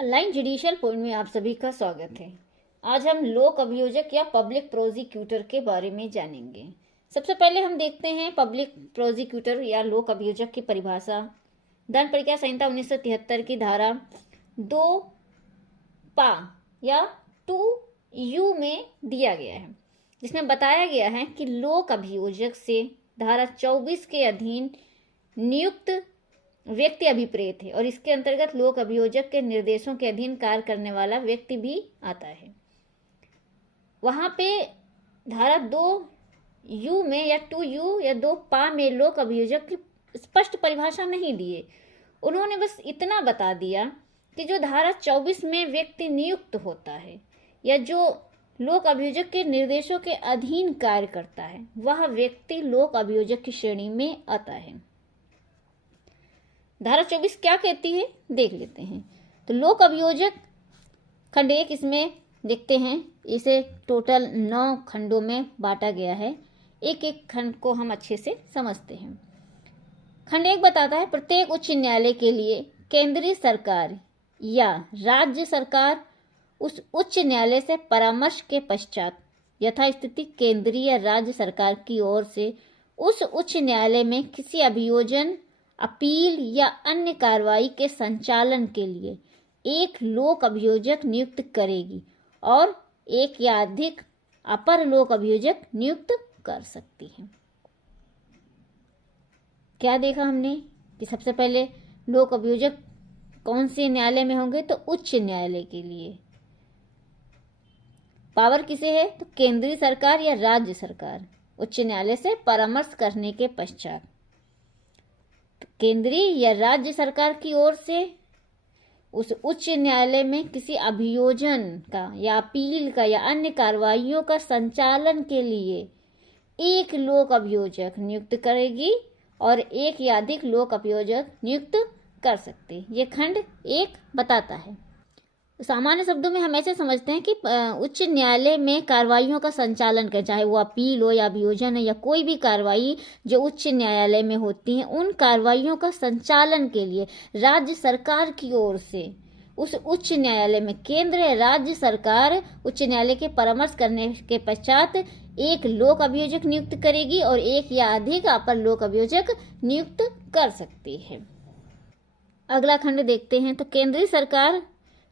Online judicial point में आप सभी का स्वागत है। आज हम लोक अभियोजक या पब्लिक प्रोसिक्यूटर के बारे में जानेंगे। सबसे पहले हम देखते हैं पब्लिक प्रोसिक्यूटर या लोक अभियोजक की परिभाषा। दंड प्रक्रिया संहिता 1973 की धारा 2 पा या 2U में दिया गया है, जिसमें बताया गया है कि लोक अभियोजक से धारा 24 के अधीन नियुक्त व्यक्ति अभिप्रेत है और इसके अंतर्गत लोक अभियोजक के निर्देशों के अधीन कार्य करने वाला व्यक्ति भी आता है। वहां पे धारा 2U में या 2U या 2 पा में लोक अभियोजक की स्पष्ट परिभाषा नहीं दिए। उन्होंने बस इतना बता दिया कि जो धारा 24 में व्यक्ति नियुक्त होता है या जो लोक अभियोजक के निर्देशों के अधीन कार्य करता है वह व्यक्ति लोक अभियोजक की श्रेणी में आता है। धारा 24 क्या कहती है देख लेते हैं। तो लोक अभियोजक खंड 1 इसमें देखते हैं, इसे टोटल 9 खंडों में बांटा गया है। एक एक खंड को हम अच्छे से समझते हैं। खंड 1 बताता है प्रत्येक उच्च न्यायालय के लिए केंद्रीय सरकार या राज्य सरकार उस उच्च न्यायालय से परामर्श के पश्चात यथास्थिति केंद्रीय या राज्य सरकार की ओर से उस उच्च न्यायालय में किसी अभियोजन, अपील या अन्य कार्रवाई के संचालन के लिए एक लोक अभियोजक नियुक्त करेगी और एक या अधिक अपर लोक अभियोजक नियुक्त कर सकती है। क्या देखा हमने कि सबसे पहले लोक अभियोजक कौन से न्यायालय में होंगे, तो उच्च न्यायालय के लिए। पावर किसे है, तो केंद्रीय सरकार या राज्य सरकार उच्च न्यायालय से परामर्श करने के पश्चात केंद्रीय या राज्य सरकार की ओर से उस उच्च न्यायालय में किसी अभियोजन का या अपील का या अन्य कार्रवाइयों का संचालन के लिए एक लोक अभियोजक नियुक्त करेगी और एक या अधिक लोक अभियोजक नियुक्त कर सकते। ये खंड 1 बताता है। सामान्य शब्दों में हम ऐसे समझते हैं कि उच्च न्यायालय में कार्रवाइयों का संचालन करें, चाहे वो अपील हो या अभियोजन है या कोई भी कार्रवाई जो उच्च न्यायालय में होती है, उन कार्रवाइयों का संचालन के लिए राज्य सरकार की ओर से उस उच्च न्यायालय में केंद्र या राज्य सरकार उच्च न्यायालय के परामर्श करने के पश्चात एक लोक अभियोजक नियुक्त करेगी और एक या अधिक अपर लोक अभियोजक नियुक्त कर सकती है। अगला खंड देखते हैं। तो केंद्रीय सरकार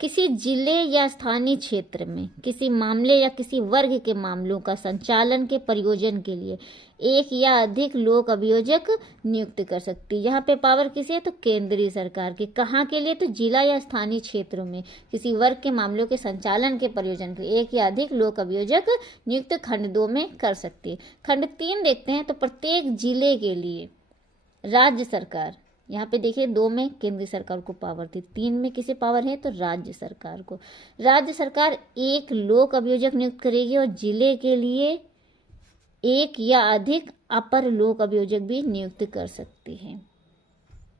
किसी जिले या स्थानीय क्षेत्र में किसी मामले या किसी वर्ग के मामलों का संचालन के प्रयोजन के लिए एक या अधिक लोक अभियोजक नियुक्त कर सकती है। यहाँ पे पावर किसे है, तो केंद्रीय सरकार की। कहाँ के लिए, तो जिला या स्थानीय क्षेत्रों में किसी वर्ग के मामलों के संचालन के प्रयोजन के लिए एक या अधिक लोक अभियोजक नियुक्त खंड 2 में कर सकती है। खंड 3 देखते हैं। तो प्रत्येक जिले के लिए राज्य सरकार, यहाँ पे देखिए 2 में केंद्रीय सरकार को पावर थी, 3 में किसे पावर है, तो राज्य सरकार को। राज्य सरकार एक लोक अभियोजक नियुक्त करेगी और जिले के लिए एक या अधिक अपर लोक अभियोजक भी नियुक्त कर सकती है।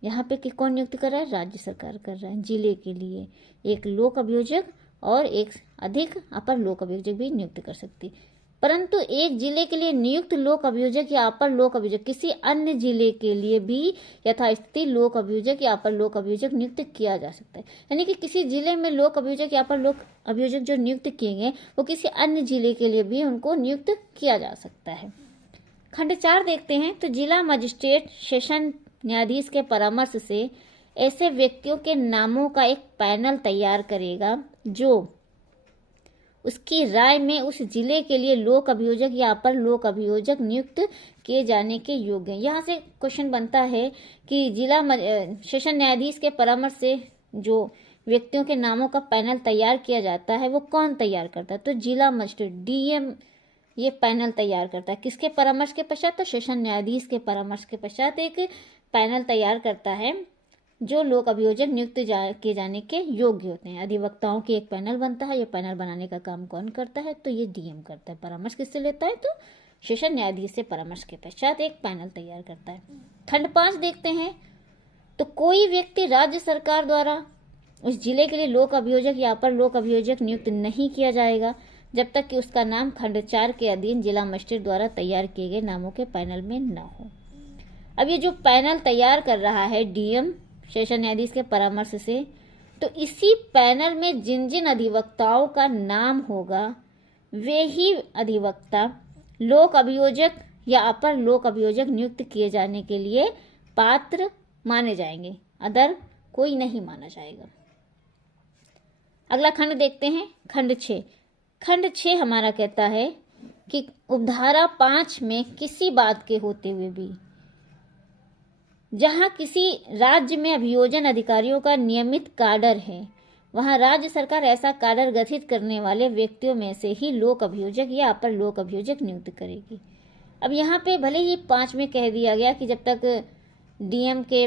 यहाँ पे कि कौन नियुक्त कर रहा है, राज्य सरकार कर रहा है। जिले के लिए एक लोक अभियोजक और एक अधिक अपर लोक अभियोजक भी नियुक्त कर सकती है। परंतु एक जिले के लिए नियुक्त लोक अभियोजक या अपर लोक अभियोजक किसी अन्य जिले के लिए भी यथास्थिति लोक अभियोजक या अपर लोक अभियोजक नियुक्त किया जा सकता है। यानी कि किसी जिले में लोक अभियोजक या अपर लोक अभियोजक जो नियुक्त किए गए वो किसी अन्य जिले के लिए भी उनको नियुक्त किया जा सकता है। खंड 4 देखते हैं। तो जिला मजिस्ट्रेट सेशन न्यायाधीश के परामर्श से ऐसे व्यक्तियों के नामों का एक पैनल तैयार करेगा जो उसकी राय में उस जिले के लिए लोक अभियोजक या अपर लोक अभियोजक नियुक्त किए जाने के योग्य हैं। यहाँ से क्वेश्चन बनता है कि जिला सेशन न्यायाधीश के परामर्श से जो व्यक्तियों के नामों का पैनल तैयार किया जाता है वो कौन तैयार करता है, तो जिला मजिस्ट्रेट डीएम ये पैनल तैयार करता है। किसके परामर्श के पश्चात, तो सेशन न्यायाधीश के परामर्श के पश्चात एक पैनल तैयार करता है जो लोक अभियोजक नियुक्त किए जाने के योग्य होते हैं। अधिवक्ताओं की एक पैनल बनता है। ये पैनल बनाने का काम कौन करता है, तो ये डीएम करता है। परामर्श किससे लेता है, तो सेशन न्यायाधीश से परामर्श के पश्चात एक पैनल तैयार करता है। खंड 5 देखते हैं। तो कोई व्यक्ति राज्य सरकार द्वारा उस जिले के लिए लोक अभियोजक या अपर लोक अभियोजक नियुक्त नहीं किया जाएगा जब तक कि उसका नाम खंड 4 के अधीन जिला मजिस्ट्रेट द्वारा तैयार किए गए नामों के पैनल में न हो। अब ये जो पैनल तैयार कर रहा है डीएम सेशन न्यायाधीश के परामर्श से, तो इसी पैनल में जिन जिन अधिवक्ताओं का नाम होगा वे ही अधिवक्ता लोक अभियोजक या अपर लोक अभियोजक नियुक्त किए जाने के लिए पात्र माने जाएंगे, अदर कोई नहीं माना जाएगा। अगला खंड देखते हैं, खंड 6। खंड 6 हमारा कहता है कि उपधारा 5 में किसी बात के होते हुए भी जहां किसी राज्य में अभियोजन अधिकारियों का नियमित काडर है, वहां राज्य सरकार ऐसा काडर गठित करने वाले व्यक्तियों में से ही लोक अभियोजक या अपर लोक अभियोजक नियुक्त करेगी। अब यहाँ पे भले ही 5 में कह दिया गया कि जब तक डीएम के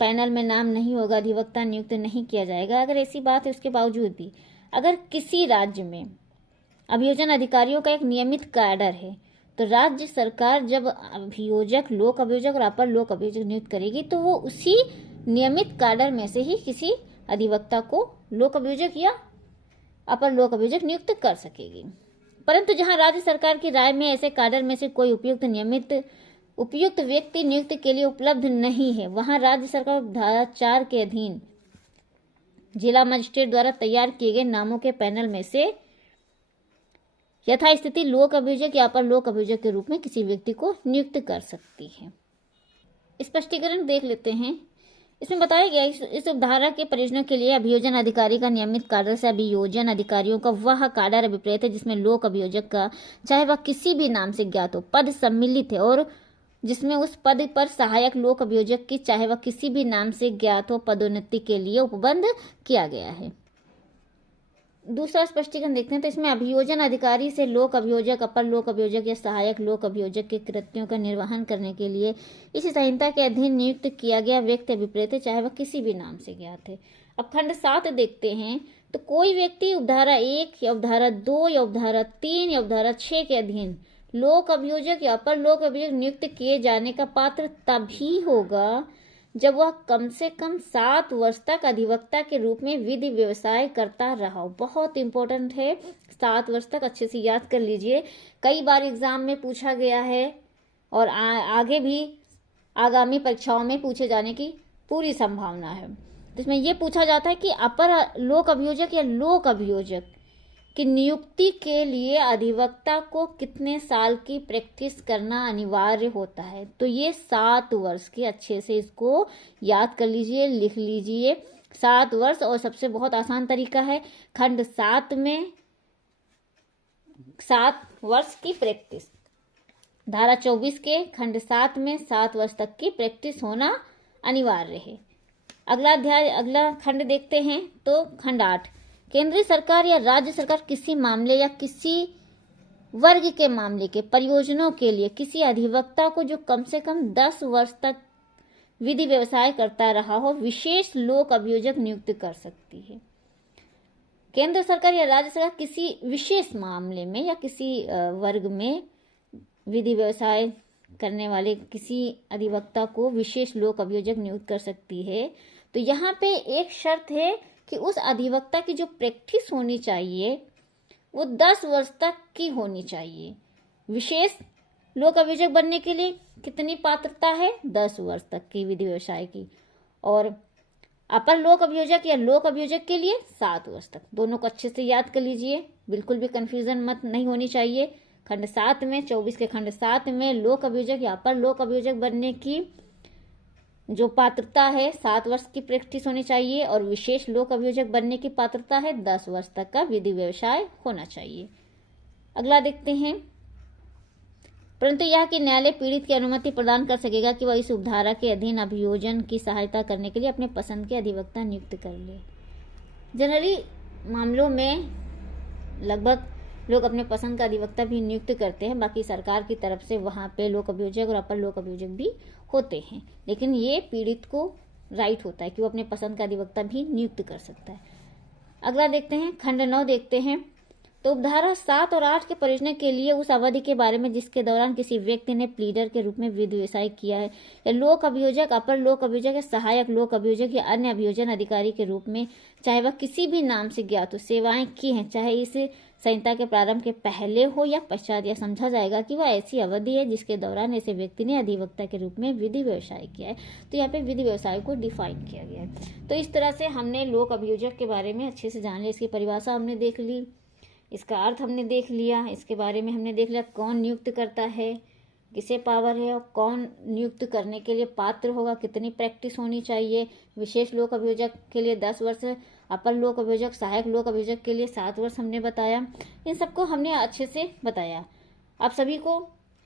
पैनल में नाम नहीं होगा अधिवक्ता नियुक्त नहीं किया जाएगा। अगर ऐसी बात है उसके बावजूद भी अगर किसी राज्य में अभियोजन अधिकारियों का एक नियमित काडर है तो राज्य सरकार जब अभियोजक, लोक अभियोजक और अपर लोक अभियोजक नियुक्त करेगी तो वो उसी नियमित काडर में से ही किसी अधिवक्ता को लोक अभियोजक या अपर लोक अभियोजक नियुक्त कर सकेगी। परंतु जहां राज्य सरकार की राय में ऐसे काडर में से कोई उपयुक्त व्यक्ति नियुक्ति के लिए उपलब्ध नहीं है, वहां राज्य सरकार धारा 4 के अधीन जिला मजिस्ट्रेट द्वारा तैयार किए गए नामों के पैनल में से यथास्थिति लोक अभियोजक या अपर लोक अभियोजक के रूप में किसी व्यक्ति को नियुक्त कर सकती है। स्पष्टीकरण देख लेते हैं। इसमें बताया गया इस उपधारा के प्रयोजनों के लिए अभियोजन अधिकारी का नियमित काडर से अभियोजन अधिकारियों का वह काडर अभिप्रेत है जिसमें लोक अभियोजक का चाहे वह किसी भी नाम से ज्ञात हो पद सम्मिलित है और जिसमें उस पद पर सहायक लोक अभियोजक की चाहे वह किसी भी नाम से ज्ञात हो पदोन्नति के लिए उपबंध किया गया है। दूसरा स्पष्टीकरण देखते हैं तो इसमें अभियोजन अधिकारी से लोक अभियोजक, अपर लोक अभियोजक या सहायक लोक अभियोजक के कृत्यों का निर्वहन करने के लिए इस संहिता के अधीन नियुक्त किया गया व्यक्ति अभिप्रेत है चाहे वह किसी भी नाम से ज्ञात है। अब खंड 7 देखते हैं तो कोई व्यक्ति उपधारा 1 या उपधारा 2 या उपधारा 3 या उपधारा 6 के अधीन लोक अभियोजक या अपर लोक अभियोजक नियुक्त किए जाने का पात्र तभी होगा जब वह कम से कम 7 वर्ष तक अधिवक्ता के रूप में विधि व्यवसाय करता रहा हो। बहुत इंपॉर्टेंट है, 7 वर्ष तक अच्छे से याद कर लीजिए। कई बार एग्जाम में पूछा गया है और आगे भी आगामी परीक्षाओं में पूछे जाने की पूरी संभावना है। तो इसमें यह पूछा जाता है कि अपर लोक अभियोजक या लोक अभियोजक की नियुक्ति के लिए अधिवक्ता को कितने साल की प्रैक्टिस करना अनिवार्य होता है। तो ये 7 वर्ष के, अच्छे से इसको याद कर लीजिए, लिख लीजिए 7 वर्ष। और सबसे बहुत आसान तरीका है खंड 7 में 7 वर्ष की प्रैक्टिस, धारा 24 के खंड 7 में 7 वर्ष तक की प्रैक्टिस होना अनिवार्य है। अगला खंड देखते हैं तो खंड 8, केंद्रीय सरकार या राज्य सरकार किसी मामले या किसी वर्ग के मामले के परियोजनों के लिए किसी अधिवक्ता को जो कम से कम 10 वर्ष तक विधि व्यवसाय करता रहा हो विशेष लोक अभियोजक नियुक्त कर सकती है। केंद्र सरकार या राज्य सरकार किसी विशेष मामले में या किसी वर्ग में विधि व्यवसाय करने वाले किसी अधिवक्ता को विशेष लोक अभियोजक नियुक्त कर सकती है। तो यहाँ पे एक शर्त है कि उस अधिवक्ता की जो प्रैक्टिस होनी चाहिए वो 10 वर्ष तक की होनी चाहिए। विशेष लोक अभियोजक बनने के लिए कितनी पात्रता है? 10 वर्ष तक की विधि व्यवसाय की। और अपर लोक अभियोजक या लोक अभियोजक के लिए 7 वर्ष तक। दोनों को अच्छे से याद कर लीजिए, बिल्कुल भी कंफ्यूजन मत नहीं होनी चाहिए। खंड 7 में 24 के खंड 7 में लोक अभियोजक या अपर लोक अभियोजक बनने की जो पात्रता है 7 वर्ष की प्रैक्टिस होनी चाहिए और विशेष लोक अभियोजक बनने की पात्रता है 10 वर्ष तक का विधि व्यवसाय होना चाहिए। अगला देखते हैं, परंतु यह कि न्यायालय पीड़ित की अनुमति प्रदान कर सकेगा कि वह इस उपधारा के अधीन अभियोजन की सहायता करने के लिए अपने पसंद के अधिवक्ता नियुक्त कर ले। जनरली मामलों में लगभग लोग अपने पसंद का अधिवक्ता भी नियुक्त करते हैं, बाकी सरकार की तरफ से वहाँ पे लोक अभियोजक और अपर लोक अभियोजक भी होते हैं, लेकिन ये पीड़ित को राइट होता है कि वो अपने पसंद का अधिवक्ता भी नियुक्त कर सकता है। अगला देखते हैं, खंड 9 देखते हैं। तो उपधारा 7 और 8 के परियोजना के लिए उस अवधि के बारे में जिसके दौरान किसी व्यक्ति ने प्लीडर के रूप में विधि व्यवसाय किया है या लोक अभियोजक, अपर लोक अभियोजक या सहायक लोक अभियोजक या अन्य अभियोजन अधिकारी के रूप में चाहे वह किसी भी नाम से ज्ञात हो सेवाएं की हैं, चाहे इस संहिता के प्रारंभ के पहले हो या पश्चात, यह समझा जाएगा कि वह ऐसी अवधि है जिसके दौरान ऐसे व्यक्ति ने अधिवक्ता के रूप में विधि व्यवसाय किया है। तो यहाँ पे विधि व्यवसाय को डिफाइन किया गया है। तो इस तरह से हमने लोक अभियोजक के बारे में अच्छे से जान लिया, इसकी परिभाषा हमने देख ली, इसका अर्थ हमने देख लिया, इसके बारे में हमने देख लिया कौन नियुक्त करता है, किसे पावर है और कौन नियुक्त करने के लिए पात्र होगा, कितनी प्रैक्टिस होनी चाहिए। विशेष लोक अभियोजक के लिए 10 वर्ष, अपर लोक अभियोजक, सहायक लोक अभियोजक के लिए 7 वर्ष हमने बताया। इन सबको हमने अच्छे से बताया। आप सभी को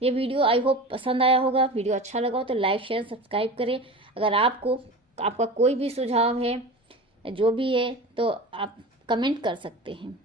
ये वीडियो आई होप पसंद आया होगा। वीडियो अच्छा लगा हो तो लाइक शेयर सब्सक्राइब करें। अगर आपका कोई भी सुझाव है जो भी है तो आप कमेंट कर सकते हैं।